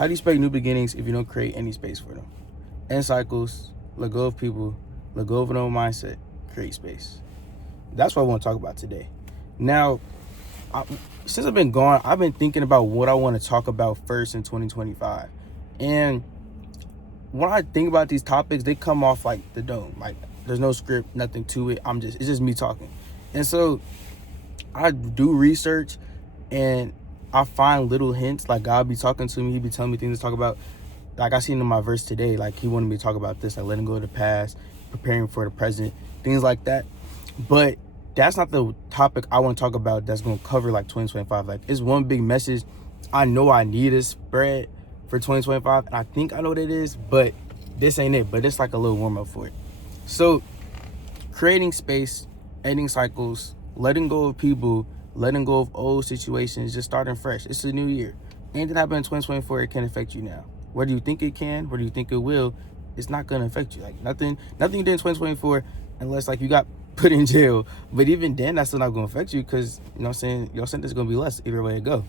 How do you expect new beginnings if you don't create any space for them? End cycles, let go of people, let go of an old mindset, create space. That's what I want to talk about today. Now, since I've been gone, I've been thinking about what I want to talk about first in 2025. And when I think about these topics, they come off like the dome. Like, there's no script, nothing to it. It's just me talking. And so I do research and I find little hints. Like, God be talking to me, he be telling me things to talk about. Like, I seen in my verse today, like, he wanted me to talk about this, like letting go of the past, preparing for the present, things like that. But that's not the topic I want to talk about that's going to cover like 2025. Like, it's one big message I know I need to spread for 2025, and I think I know what it is, but this ain't it. But it's like a little warm up for it. So creating space, ending cycles, letting go of people, letting go of old situations, just starting fresh. It's a new year. Anything that happened in 2024, it can affect you now. Whether you think it can, whether you think it will, it's not going to affect you. Like, nothing you did in 2024, unless like you got put in jail. But even then, that's still not going to affect you, because, you know what I'm saying, your sentence is going to be less either way it go.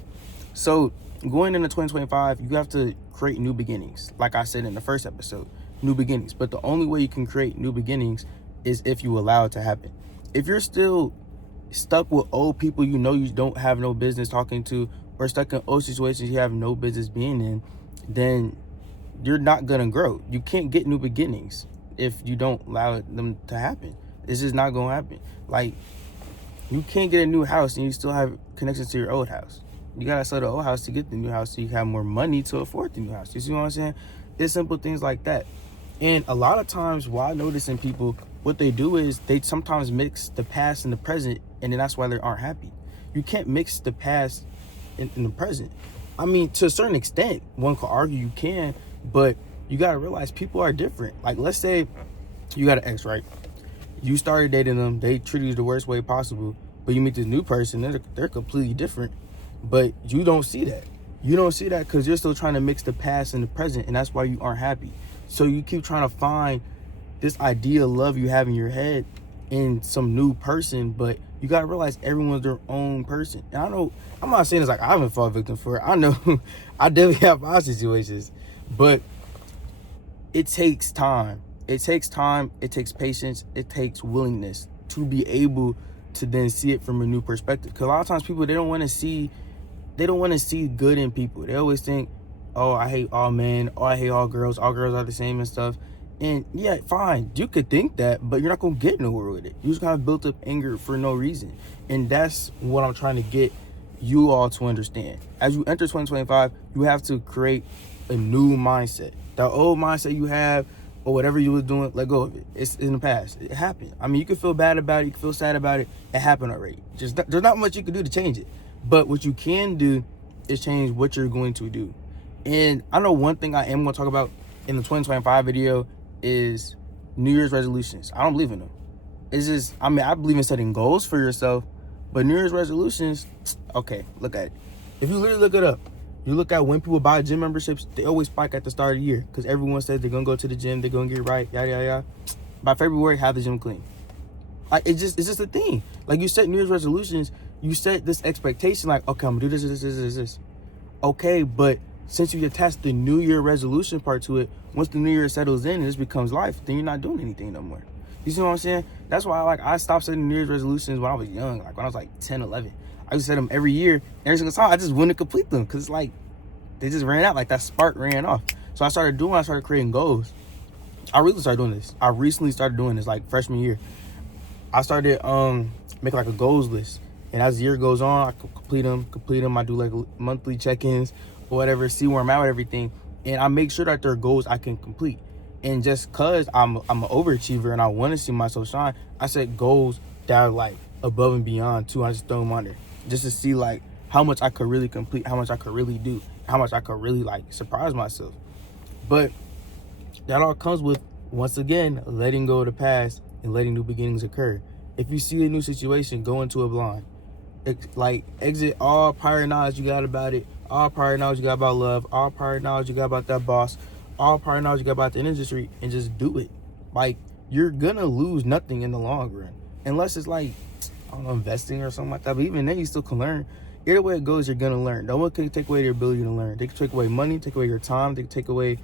So going into 2025, you have to create new beginnings. Like I said in the first episode, new beginnings. But the only way you can create new beginnings is if you allow it to happen. If you're still stuck with old people you know you don't have no business talking to, or stuck in old situations you have no business being in, then you're not gonna grow. You can't get new beginnings if you don't allow them to happen. It's just not gonna happen. Like, you can't get a new house and you still have connections to your old house. You gotta sell the old house to get the new house so you have more money to afford the new house. You see what I'm saying? It's simple things like that. And a lot of times what I notice in people, what they do is they sometimes mix the past and the present, and then that's why they aren't happy. You can't mix the past in the present. I mean, to a certain extent, one could argue you can, but you gotta realize people are different. Like, let's say you got an ex, right? You started dating them, they treated you the worst way possible, but you meet this new person, they're completely different, but you don't see that. You don't see that because you're still trying to mix the past and the present, and that's why you aren't happy. So you keep trying to find this idea of love you have in your head in some new person, but you gotta realize everyone's their own person. And I know, I'm not saying it's like I haven't fallen victim for it. I know I definitely have my situations, but it takes time. It takes time, it takes patience, it takes willingness to be able to then see it from a new perspective. Because a lot of times people, they don't want to see good in people. They always think, oh, I hate all men, oh, I hate all girls are the same and stuff. And yeah, fine, you could think that, but you're not gonna get nowhere with it. You just kind of built up anger for no reason. And that's what I'm trying to get you all to understand. As you enter 2025, you have to create a new mindset. That old mindset you have, or whatever you was doing, let go of it. It's in the past. It happened. I mean, you can feel bad about it, you can feel sad about it. It happened already. There's not much you can do to change it. But what you can do is change what you're going to do. And I know one thing I am going to talk about in the 2025 video is New Year's resolutions. I don't believe in them. It's just, I mean, I believe in setting goals for yourself, but New Year's resolutions, okay, look at it. If you literally look it up, you look at when people buy gym memberships, they always spike at the start of the year because everyone says they're going to go to the gym, they're going to get right, yada, yada, yada. By February, have the gym clean. Like, it's just a thing. Like, you set New Year's resolutions, you set this expectation, like, okay, I'm going to do this. Okay, but since you attach the New Year resolution part to it, once the New Year settles in and this becomes life, then you're not doing anything no more. You see what I'm saying? That's why I stopped setting New Year's resolutions when I was young, like when I was like 10, 11. I used to set them every year. Every single time, I just wouldn't complete them because it's like, they just ran out. Like, that spark ran off. So I started creating goals. I recently started doing this, like freshman year. I started making like a goals list. And as the year goes on, I complete them. I do like monthly check-ins or whatever, see where I'm at with everything. And I make sure that there are goals I can complete. And just cause I'm an overachiever and I want to see myself shine, I set goals that are like above and beyond too. I just throw them on there just to see like how much I could really complete, how much I could really do, how much I could really like surprise myself. But that all comes with, once again, letting go of the past and letting new beginnings occur. If you see a new situation, go into it blind. Like, exit all prior knowledge you got about it, all prior knowledge you got about love, all prior knowledge you got about that boss, all prior knowledge you got about the industry, and just do it. Like, you're gonna lose nothing in the long run, unless it's like, I don't know, investing or something like that. But even then, you still can learn. Either way it goes, you're gonna learn. No one can take away your ability to learn. They can take away money, take away your time, they can take away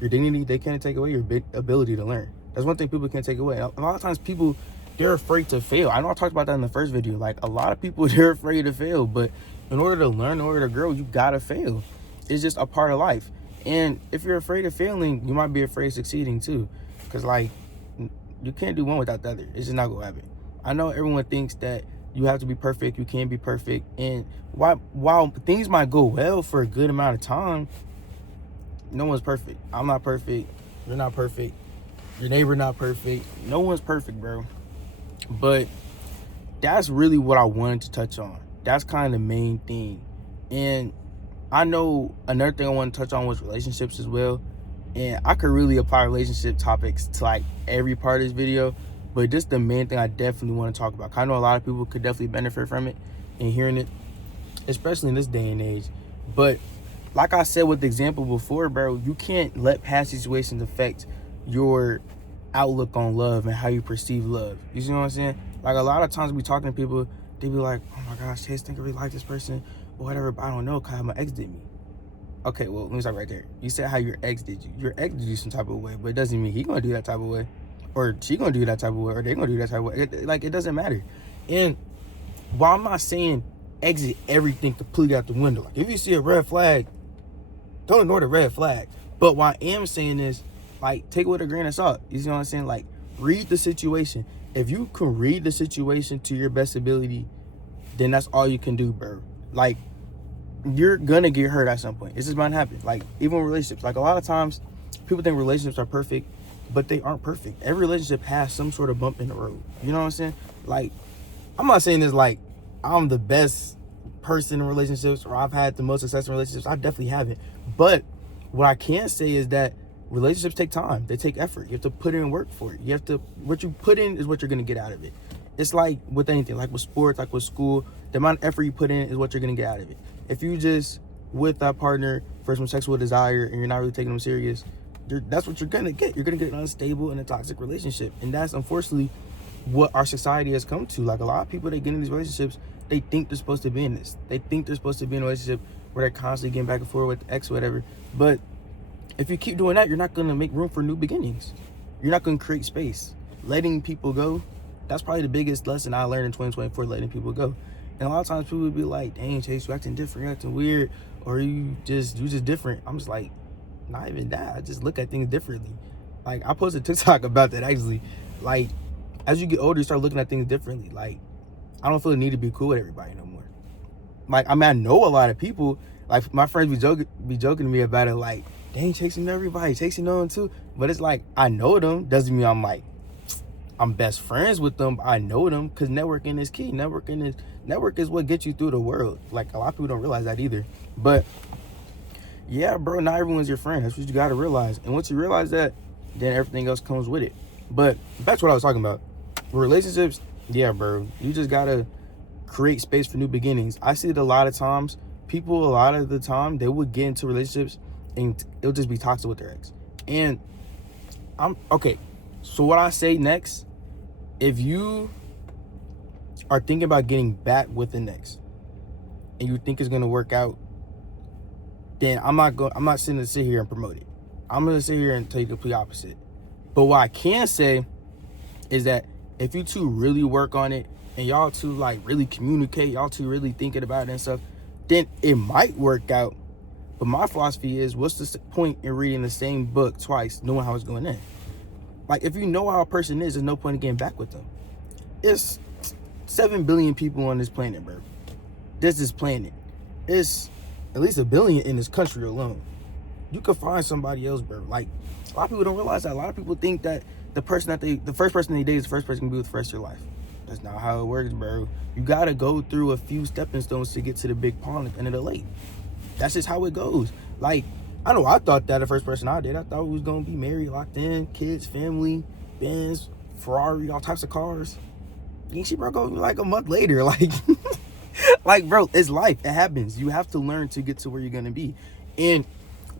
your dignity. They can't take away your ability to learn. That's one thing people can't take away. A lot of times people, they're afraid to fail. I know I talked about that in the first video. Like, a lot of people, they're afraid to fail, but in order to learn, in order to grow, you gotta fail. It's just a part of life. And if you're afraid of failing, you might be afraid of succeeding too. Because, like, you can't do one without the other. It's just not gonna happen. I know everyone thinks that you have to be perfect, you can't be perfect. And while things might go well for a good amount of time, no one's perfect. I'm not perfect. You're not perfect. Your neighbor not perfect. No one's perfect, bro. But that's really what I wanted to touch on. That's kind of the main thing. And I know another thing I want to touch on was relationships as well. And I could really apply relationship topics to like every part of this video, but just the main thing I definitely want to talk about. I know a lot of people could definitely benefit from it and hearing it, especially in this day and age. But like I said with the example before, bro, you can't let past situations affect your outlook on love and how you perceive love. You see what I'm saying? Like, a lot of times we talking to people, they be like, oh my gosh, Chase, I think I really like this person or whatever, but I don't know because my ex did me. Okay, well, let me stop right there. You said how your ex did you. Your ex did you some type of way, but it doesn't mean he gonna do that type of way, or she gonna do that type of way, or they gonna do that type of way. It doesn't matter. And while I'm not saying exit everything completely out the window, like if you see a red flag, don't ignore the red flag. But what I am saying is, like, take it with a grain of salt. You see what I'm saying? Like, read the situation. If you can read the situation to your best ability, then that's all you can do, bro. Like, you're gonna get hurt at some point. It's just gonna happen. Like, even with relationships, like, a lot of times people think relationships are perfect, but they aren't perfect. Every relationship has some sort of bump in the road. You know what I'm saying? Like, I'm not saying this like I'm the best person in relationships or I've had the most success in relationships. I definitely haven't. But what I can say is that relationships take time. They take effort. You have to put in work for it. You have to, what you put in is what you're gonna get out of it. It's like with anything, like with sports, like with school, the amount of effort you put in is what you're gonna get out of it. If you just with that partner for some sexual desire and you're not really taking them serious, that's what you're gonna get. You're gonna get an unstable and a toxic relationship. And that's unfortunately what our society has come to. Like, a lot of people that get in these relationships, they think they're supposed to be in this. They think they're supposed to be in a relationship where they're constantly getting back and forth with the ex or whatever. But if you keep doing that, you're not gonna make room for new beginnings. You're not gonna create space. Letting people go, that's probably the biggest lesson I learned in 2024, letting people go. And a lot of times people would be like, dang, Chase, you acting different, you acting weird, or you just different. I'm just like, not even that. I just look at things differently. Like, I posted a TikTok about that, actually. Like, as you get older, you start looking at things differently. Like, I don't feel the need to be cool with everybody no more. Like, I mean, I know a lot of people. Like, my friends be joking to me about it, like, dang, chasing everybody, chasing them too. But it's like, I know them, doesn't mean I'm like, I'm best friends with them. I know them, because networking is key. Network is what gets you through the world. Like, a lot of people don't realize that either. But yeah, bro, not everyone's your friend. That's what you got to realize. And once you realize that, then everything else comes with it. But that's what I was talking about. Relationships, yeah, bro, you just got to create space for new beginnings. I see it a lot of times. People, a lot of the time, they would get into relationships and it'll just be toxic with their ex. And I'm okay. So what I say next, if you are thinking about getting back with the ex and you think it's gonna work out, then I'm not sitting to sit here and promote it. I'm gonna sit here and tell you the complete opposite. But what I can say is that if you two really work on it and y'all two like really communicate, y'all two really thinking about it and stuff, then it might work out. But my philosophy is, what's the point in reading the same book twice, knowing how it's going in? Like, if you know how a person is, there's no point in getting back with them. It's 7 billion people on this planet, bro. This planet. It's at least 1 billion in this country alone. You could find somebody else, bro. Like, a lot of people don't realize that. A lot of people think that the first person they date is the first person you can be with for the rest of your life. That's not how it works, bro. You gotta go through a few stepping stones to get to the big pond at the end of the lake. That's just how it goes. Like, I know I thought that the first person I did, I thought we was gonna be married, locked in, kids, family, Benz, Ferrari, all types of cars. And she broke up like a month later. Like, like, bro, it's life. It happens. You have to learn to get to where you're gonna be. And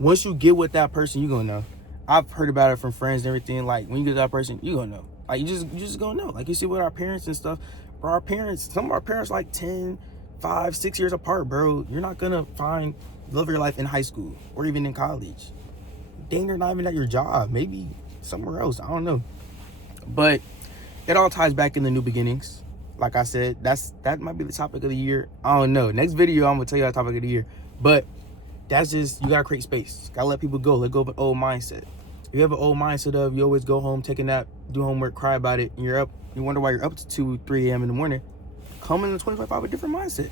once you get with that person, you're gonna know. I've heard about it from friends and everything. Like, when you get to that person, you're gonna know. Like, you just gonna know. Like, you see with our parents and stuff. Bro, some of our parents like 10, 5-6 years apart, bro. You're not gonna find the love of your life in high school or even in college. Dang, they're not even at your job. Maybe somewhere else. I don't know. But it all ties back in the new beginnings. Like I said, that might be the topic of the year. I don't know. Next video, I'm gonna tell you the topic of the year. But that's just, you gotta create space. Gotta let people go. Let go of an old mindset. If you have an old mindset of you always go home, take a nap, do homework, cry about it, and you're up, you wonder why you're up to 2-3 a.m. in the morning. Come in the 2025 with a different mindset.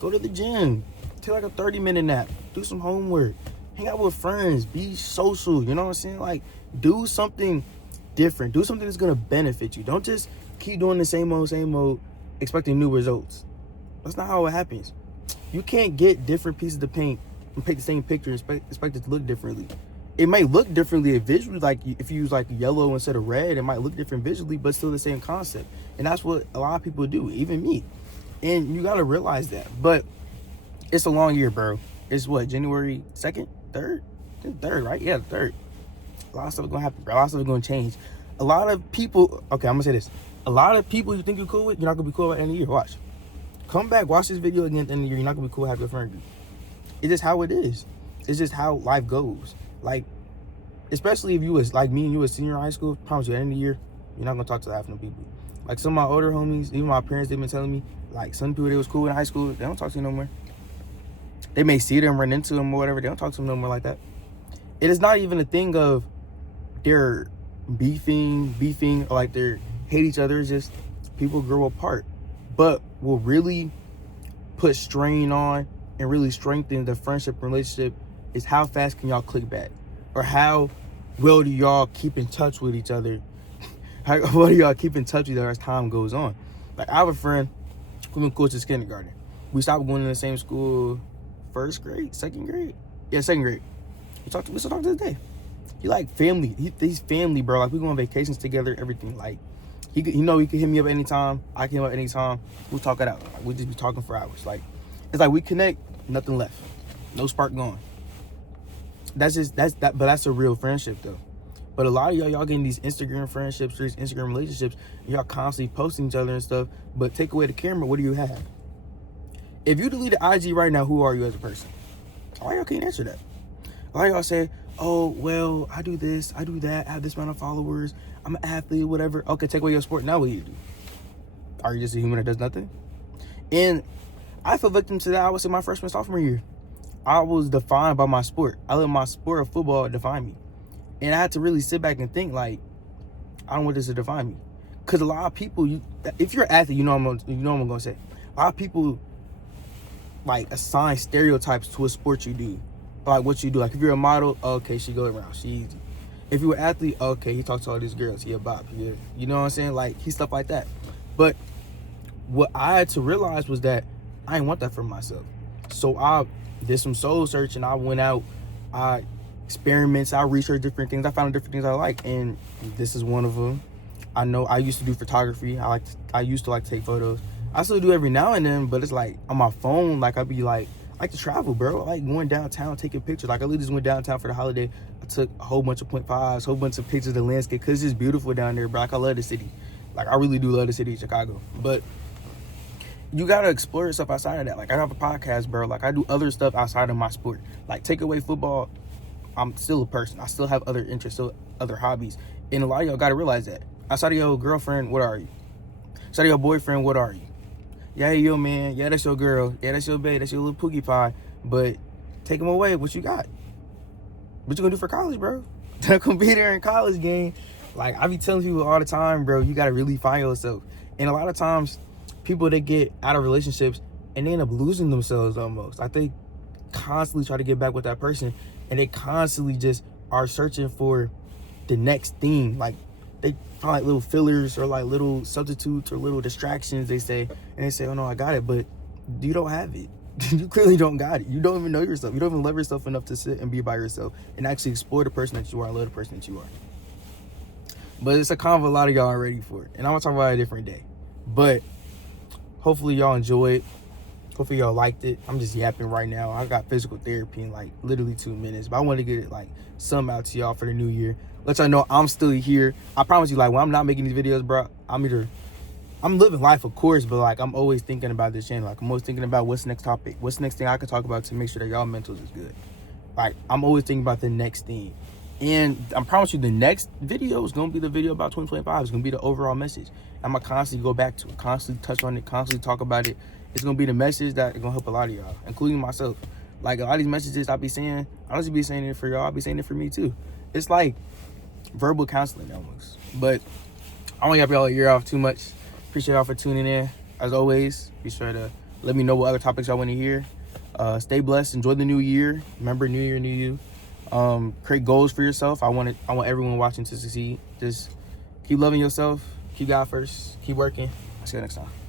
Go to the gym. Take like a 30-minute nap. Do some homework. Hang out with friends. Be social. You know what I'm saying? Like, do something different. Do something that's gonna benefit you. Don't just keep doing the same old, expecting new results. That's not how it happens. You can't get different pieces of paint and paint the same picture and expect it to look differently. It might look differently visually, like if you use like yellow instead of red, it might look different visually, but still the same concept. And that's what a lot of people do, even me. And you gotta realize that. But it's a long year, bro. It's what, January 2nd, 3rd? 3rd, right? Yeah, 3rd. A lot of stuff is gonna happen, bro. A lot of stuff is gonna change. A lot of people, okay, I'm gonna say this. A lot of people you think you're cool with, you're not gonna be cool at the end of the year. Watch. Come back, watch this video again at the end of the year. You're not gonna be cool with half your friend group. It's just how it is. It's just how life goes. Like, especially if you was like me and you was senior in high school, I promise you, at the end of the year, you're not gonna talk to half of them people. Like some of my older homies, even my parents, they've been telling me, like some people that was cool in high school, they don't talk to you no more. They may see them, run into them or whatever, they don't talk to them no more like that. It is not even a thing of they're beefing, or like they're hate each other. It's just people grow apart. But will really put strain on and really strengthen the friendship relationship is how fast can y'all click back, or how well do y'all keep in touch with each other. How well do y'all keep in touch with each other as time goes on? Like, I have a friend who's been cool since kindergarten. We stopped going to the same school 1st grade, 2nd grade. Yeah, 2nd grade. We still talk to this day. He like family. He's family, bro. Like, we go on vacations together, everything. Like, he can hit me up anytime. I can hit him up anytime. We'll talk it out. Like, we just be talking for hours. Like, it's like we connect, nothing left, no spark going. That's that. But that's a real friendship though. But a lot of y'all getting these Instagram friendships or these Instagram relationships, y'all constantly posting each other and stuff. But take away the camera, what do you have? If you deleted IG right now, who are you as a person? Why y'all can't answer that? Why y'all say, oh, well, I do this, I do that, I have this amount of followers, I'm an athlete, whatever. Okay, take away your sport, now what do you do? Are you just a human that does nothing? And I fell victim to that, I would say, my freshman, sophomore year. I was defined by my sport. I let my sport of football define me. And I had to really sit back and think, like, I don't want this to define me. Because a lot of people, if you're an athlete, you know what I'm going to say. A lot of people, like, assign stereotypes to a sport you do. Like, what you do. Like, if you're a model, okay, she goes around. She easy. If you're an athlete, okay, he talks to all these girls. He a bop. You know what I'm saying? Like, he's stuff like that. But what I had to realize was that I didn't want that for myself. So I did some soul searching. I went out. I experiments. I researched different things. I found different things I like. And this is one of them. I know I used to do photography. I used to like to take photos. I still do every now and then, but it's like on my phone, like I'd be like, I like to travel, bro. I like going downtown, taking pictures. Like I literally just went downtown for the holiday. I took a whole bunch of .5s, whole bunch of pictures of the landscape, because it's just beautiful down there, bro. Like I love the city. Like I really do love the city of Chicago. But you gotta explore yourself outside of that. Like I have a podcast, bro. Like I do other stuff outside of my sport. Like take away football, I'm still a person. I still have other interests, still other hobbies. And a lot of y'all gotta realize that. Outside of your girlfriend, what are you? Outside of your boyfriend, what are you? Yeah, yo, man. Yeah, that's your girl. Yeah, that's your babe. That's your little pookie pie. But take them away. What you got? What you gonna do for college, bro? They're gonna be there in college game. Like, I be telling people all the time, bro, you gotta really find yourself. And a lot of times, people, they get out of relationships and they end up losing themselves almost. Like, they constantly try to get back with that person and they constantly just are searching for the next thing. Like, they find like little fillers or like little substitutes or little distractions, they say, and they say, oh no, I got it, but you don't have it. You clearly don't got it. You don't even know yourself. You don't even love yourself enough to sit and be by yourself and actually explore the person that you are and love the person that you are. But it's a convo a lot of y'all are ready for it, and I'm gonna talk about it a different day. But hopefully y'all enjoy it. Hopefully y'all liked it. I'm just yapping right now. I got physical therapy in like literally 2 minutes, but I want to get it like some out to y'all for the new year. Let y'all know I'm still here. I promise you, like when I'm not making these videos, bro, I'm either I'm living life, of course, but like I'm always thinking about this channel. Like I'm always thinking about what's the next topic, what's the next thing I could talk about to make sure that y'all mentals is good. Like I'm always thinking about the next thing, and I promise you, the next video is gonna be the video about 2025. It's gonna be the overall message. I'm gonna constantly go back to it, constantly touch on it, constantly talk about it. It's gonna be the message that is gonna help a lot of y'all, including myself. Like a lot of these messages I be saying, I don't just be saying it for y'all. I be saying it for me too. It's like verbal counseling almost. But I don't want y'all ear off too much. Appreciate y'all for tuning in. As always, be sure to let me know what other topics y'all want to hear. Stay blessed. Enjoy the new year. Remember, new year, new you. Create goals for yourself. I want everyone watching to succeed. Just keep loving yourself. Keep God first. Keep working. I'll see you next time.